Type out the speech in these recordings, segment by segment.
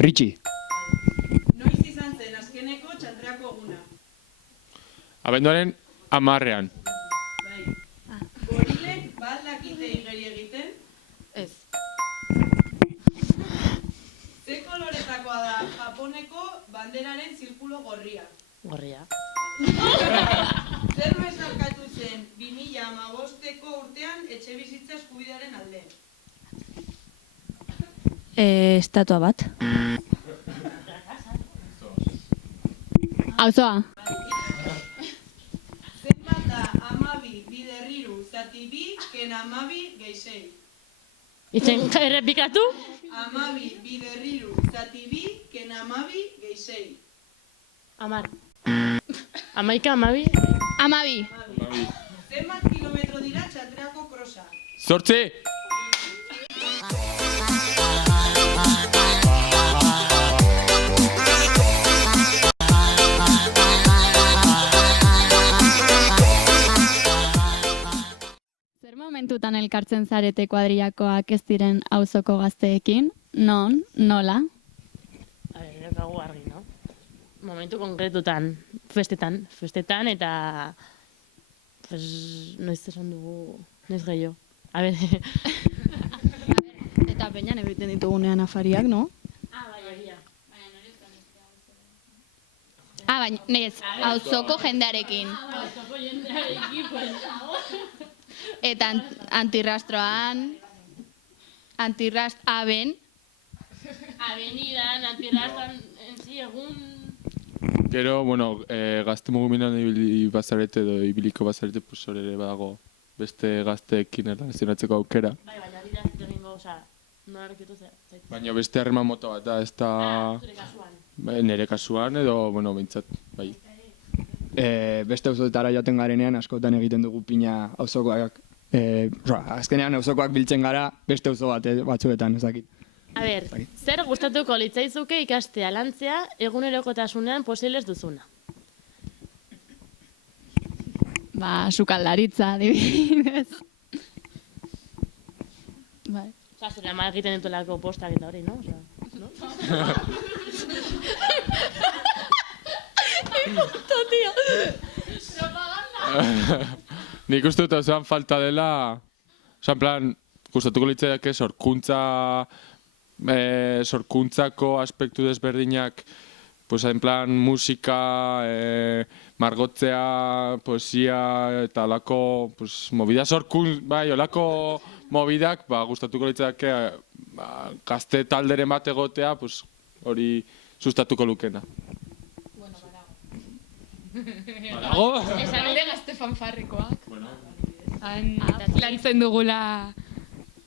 Ritxi. Noiz izan zen azkeneko txantreako eguna? Abenduaren 10ean. Bai. Gorilek bat dakite igeri egiten? Ez. Ze koloretakoa da Japoneko banderaren zirkulo gorria? Gorria. Zer besarkatu zen 2015ko urtean etxebizitza eskubidearen alde? Estatua bat. Auzoa. Zenbat da 12 bider 3 zati 2 ken 12 gehi 6? Itzen errepikatu? 12 bider 3 zati 2 ken 12 gehi 6? 10. 11, 12. 12. Zenbat kilometro dira txantreako krosa? 8! Zer momentutan elkartzen zarete kuadrillakoak ez diren auzoko gazteekin? Non? Nola? A ber, daukagu argi, no? Momentu konkretutan, festetan eta pues noiz esan dugu, noiz gehiago. A ber, Eta peñan egiten ditugunean afariak, no? bai. Baina ez, auzoko jendearekin. Auzoko jendearekin, pues, Eta antirrastroan, aben, avenidan, antirrastan, enzi, egun... Gero, bueno, gazte mugimenduan ibili bazarete edo ibiliko bazarete, pues hor ere badago beste gazteekin erlazionatzeko aukera. Bai, baina dira zitu egingo, oza, no arkitu zait. Baina beste harreman mota bat da, ez da... Zure kasuan. Nere kasuan edo, bueno, behintzat, bai. Beste auzoetara joaten garenean askotan egiten dugu pina auzokoak. Azkenean auzokoak biltzen gara beste auzo batzuetan, ez dakit. A ber, zer gustatuko litzaizuke ikastea lantzea egunerokotasunean posibles duzuna? Sukaldaritza, adibidez. Bai. Osa, zure ama egiten dituelako postak eta hori, no? Osa, no? Tio. Nik uste dut osoan falta dela, oza, en plan, gustatuko litzaiake sorkuntzako aspektu desberdinak, pues, en plan, musika, margotzea, poesia, eta olako, pues, movida bai, olako movidak, gustatuko litzaiake, gazte talderen bat egotea, pues, hori sustatuko lukena. Badago? Esan ere gazte fanfarrikoak. Han lantzen dugula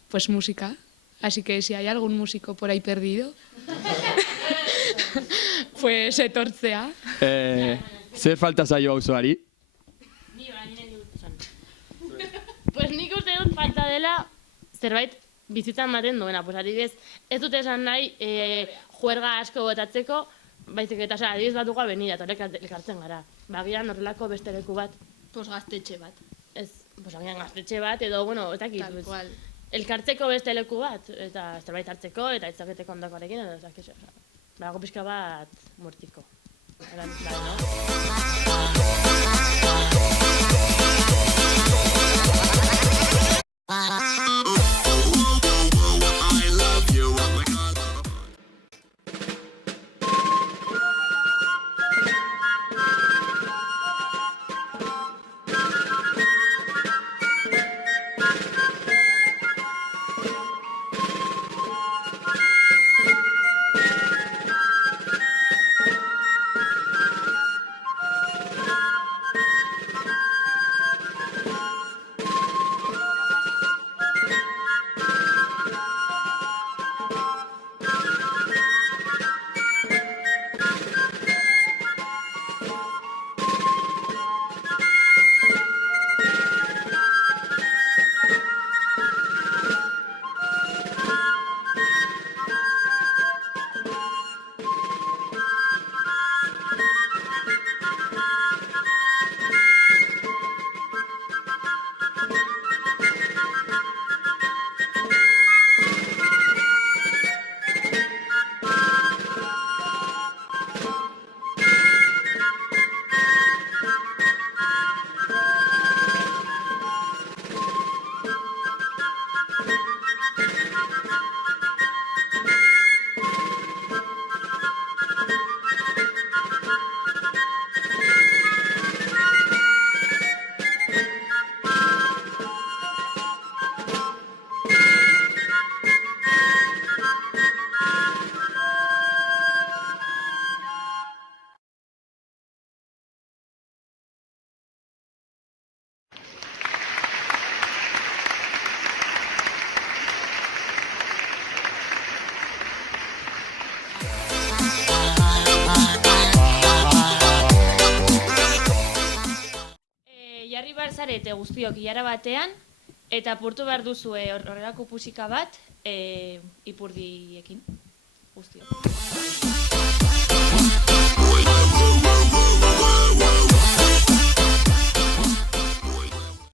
pues musika. Así que si hay algún músico por ahí perdido, pues etortzea. Zer falta zaio auzoari? Ni dut esan. Pues nik uste dut falta dela zerbait bizitzan ematen duena. Pues adibidez, ez dut esan nahi juerga asko botatzeko, baizik eta, adibidez batuko avenida, eta elkartzen gara. Bagian horrelako beste leku bat. Pues gaztetxe bat. Ez, pues agian gaztetxe bat, edo, bueno, eta Tal cual. elkartzeko beste leku bat, eta zerbait hartzeko, eta itzaketeko ondakoarekin, edo ez dakizu. Bago pixka bat muertiko. Bai, etorri behar zarete guztiok ilara batean, eta apurtu behar duzue horrelako musika bat ipurdiekin guztiok.